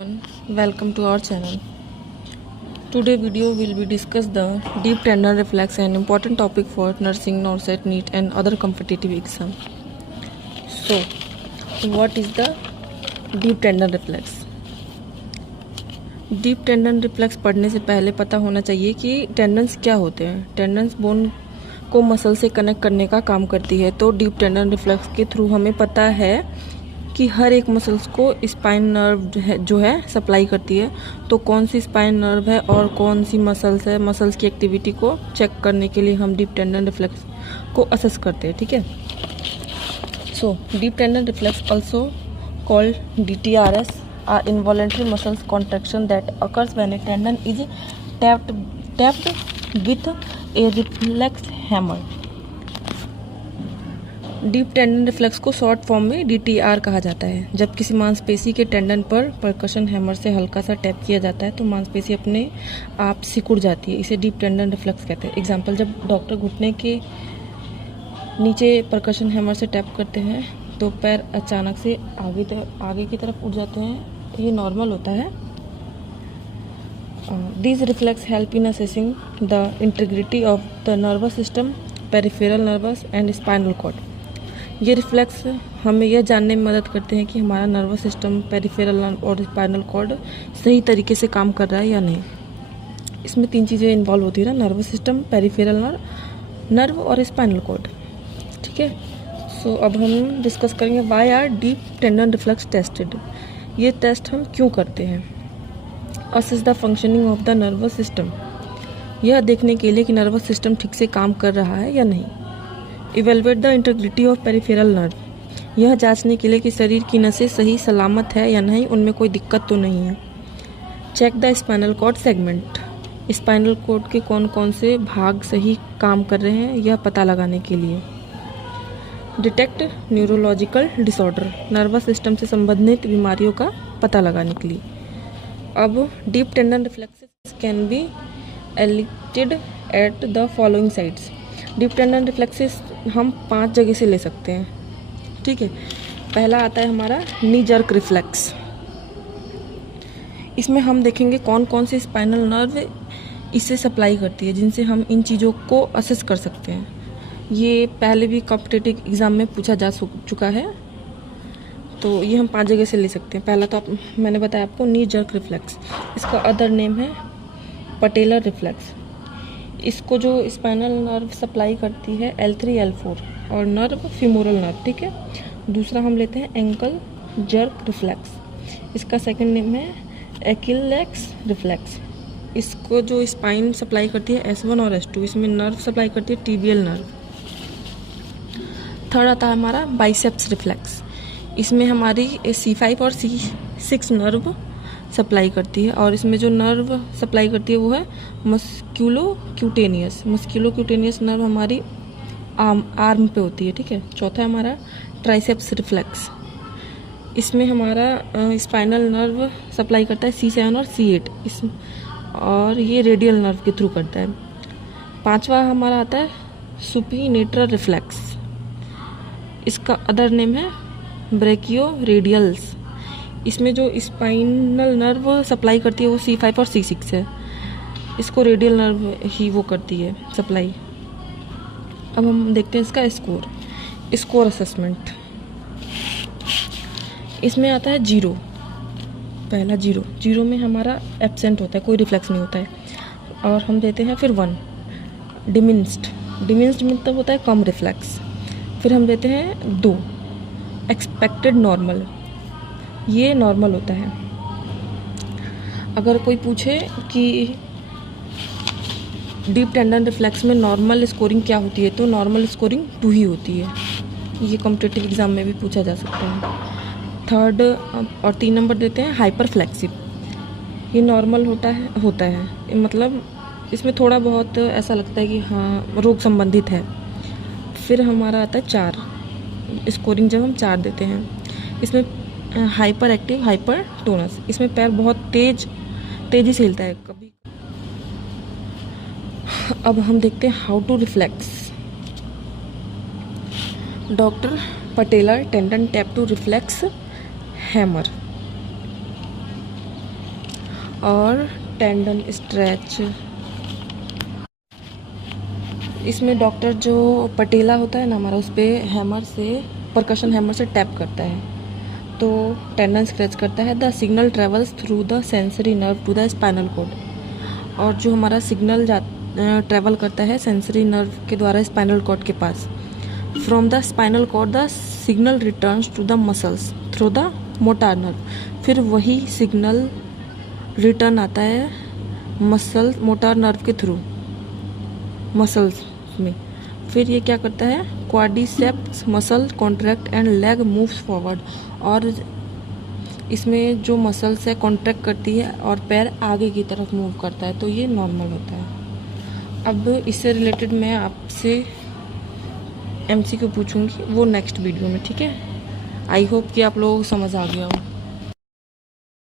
Welcome to our channel. Today video will be discuss the deep tendon reflex, an important topic for nursing, NORCET, NEET and other competitive exam. So, what is the deep tendon reflex? Deep tendon reflex पढ़ने से पहले पता होना चाहिए कि tendons क्या होते हैं। टेंडन्स बोन को मसल से कनेक्ट करने का काम करती है। तो डीप टेंडन रिफ्लेक्स के थ्रू हमें पता है कि हर एक मसल्स को स्पाइन नर्व जो है सप्लाई करती है। तो कौन सी स्पाइन नर्व है और कौन सी मसल्स है, मसल्स की एक्टिविटी को चेक करने के लिए हम डीप टेंडन रिफ्लेक्स को असेस करते हैं। ठीक है। So deep tendon reflex also called DTRS are involuntary muscles contraction that occurs when a tendon is tapped with a reflex hammer. Deep tendon reflex को शॉर्ट फॉर्म में DTR कहा जाता है। जब किसी मांसपेशी के टेंडन पर परकशन हैमर से हल्का सा टैप किया जाता है तो मांसपेशी अपने आप सिकुड़ जाती है। इसे डीप टेंडन रिफ्लेक्स कहते हैं। एग्जाम्पल, जब डॉक्टर घुटने के नीचे परकशन हैमर से टैप करते हैं तो पैर अचानक से आगे की तरफ उठ जाते हैं। ये नॉर्मल होता है। These reflex help in assessing the integrity of the nervous system, peripheral nervous and spinal cord. ये रिफ्लेक्स हमें यह जानने में मदद करते हैं कि हमारा नर्वस सिस्टम, पेरिफेरल और स्पाइनल कॉर्ड सही तरीके से काम कर रहा है या नहीं। इसमें तीन चीज़ें इन्वॉल्व होती है ना, नर्वस सिस्टम, पेरिफेरल नर्व और स्पाइनल कॉर्ड। ठीक है। सो अब हम डिस्कस करेंगे why are deep tendon reflex tested. ये टेस्ट हम क्यों करते हैं। Assess the functioning of the nervous system, यह देखने के लिए कि नर्वस सिस्टम ठीक से काम कर रहा है या नहीं। Evaluate the integrity of peripheral nerve, यह जांचने के लिए कि शरीर की नसें सही सलामत है या नहीं, उनमें कोई दिक्कत तो नहीं है। Check the spinal cord segment, spinal cord के कौन कौन से भाग सही काम कर रहे हैं यह पता लगाने के लिए। Detect neurological disorder, nervous system से संबंधित बीमारियों का पता लगाने के लिए। अब deep tendon reflexes can be elicited at the following sites. Deep tendon reflexes हम 5 जगह से ले सकते हैं। ठीक है। पहला आता है हमारा नी जर्क रिफ्लेक्स। इसमें हम देखेंगे कौन कौन से स्पाइनल नर्व इसे सप्लाई करती है, जिनसे हम इन चीज़ों को असेस कर सकते हैं। ये पहले भी कॉम्पिटिटिव एग्ज़ाम में पूछा जा चुका है। तो ये हम 5 जगह से ले सकते हैं। पहला तो मैंने बताया आपको नी जर्क रिफ्लेक्स। इसका अदर नेम है पटेलर रिफ्लेक्स। इसको जो स्पाइनल नर्व सप्लाई करती है L3 L4 और नर्व फीमोरल नर्व। ठीक है। दूसरा हम लेते हैं एंकल जर्क रिफ्लेक्स। इसका सेकंड नेम है एक्विलेक्स रिफ्लेक्स। इसको जो स्पाइन सप्लाई करती है S1 और S2, इसमें नर्व सप्लाई करती है टिबियल नर्व। थर्ड आता है हमारा बाइसेप्स रिफ्लेक्स। इसमें हमारी C5 और C6 नर्व सप्लाई करती है और इसमें जो नर्व सप्लाई करती है वो है मस्क्यूलोक्यूटेनियस। मस्क्यूलोक्यूटेनियस नर्व हमारी आर्म पे होती है। ठीक है। चौथा है हमारा ट्राइसेप्स रिफ्लेक्स। इसमें हमारा स्पाइनल नर्व सप्लाई करता है C7 और C8 और ये रेडियल नर्व के थ्रू करता है। पांचवा हमारा आता है सुपिनेटर रिफ्लेक्स। इसका अदर नेम है ब्रेकियो रेडियल्स। इसमें जो स्पाइनल नर्व सप्लाई करती है वो C5 और C6 है। इसको रेडियल नर्व ही वो करती है सप्लाई। अब हम देखते हैं इसका स्कोर असेसमेंट। इसमें आता है 0। पहला 0 में हमारा एब्सेंट होता है, कोई रिफ्लेक्स नहीं होता है। और हम देते हैं फिर 1 डिमिनिस्ड मतलब होता है कम रिफ्लेक्स। फिर हम देते हैं 2 एक्सपेक्टेड नॉर्मल, ये नॉर्मल होता है। अगर कोई पूछे कि डीप टेंडन रिफ्लेक्स में नॉर्मल स्कोरिंग क्या होती है तो नॉर्मल स्कोरिंग 2 ही होती है। ये कॉम्पिटिटिव एग्जाम में भी पूछा जा सकता है। थर्ड और 3 नंबर देते हैं हाइपर फ्लेक्सिव। ये नॉर्मल होता है मतलब इसमें थोड़ा बहुत ऐसा लगता है कि हाँ रोग संबंधित है। फिर हमारा आता है 4 स्कोरिंग, जब हम 4 देते हैं। इसमें हाइपर एक्टिव हाइपर टोनस, इसमें पैर बहुत तेजी से हिलता है कभी। अब हम देखते हैं how to reflex. Doctor patellar tendon tap to reflex hammer. और टेंडन स्ट्रेच। इसमें डॉक्टर जो पटेला होता है ना हमारा, उस पर हैमर से, परकशन हैमर से टैप करता है तो टेंडन स्क्रैच करता है। The signal travels through the sensory nerve to the spinal cord. और जो हमारा सिग्नल ट्रेवल करता है सेंसरी नर्व के द्वारा स्पाइनल कॉर्ड के पास। From the spinal cord the signal returns to the muscles through the motor nerve. फिर वही सिग्नल रिटर्न आता है मोटार नर्व के थ्रू मसल्स में। फिर ये क्या करता है, quadriceps muscle contract and leg moves forward. और इसमें जो मसल्स है कॉन्ट्रैक्ट करती है और पैर आगे की तरफ मूव करता है, तो ये नॉर्मल होता है। अब इससे रिलेटेड मैं आपसे एमसीक्यू पूछूंगी, वो नेक्स्ट वीडियो में, ठीक है। आई होप कि आप लोगों को समझ आ गया हो।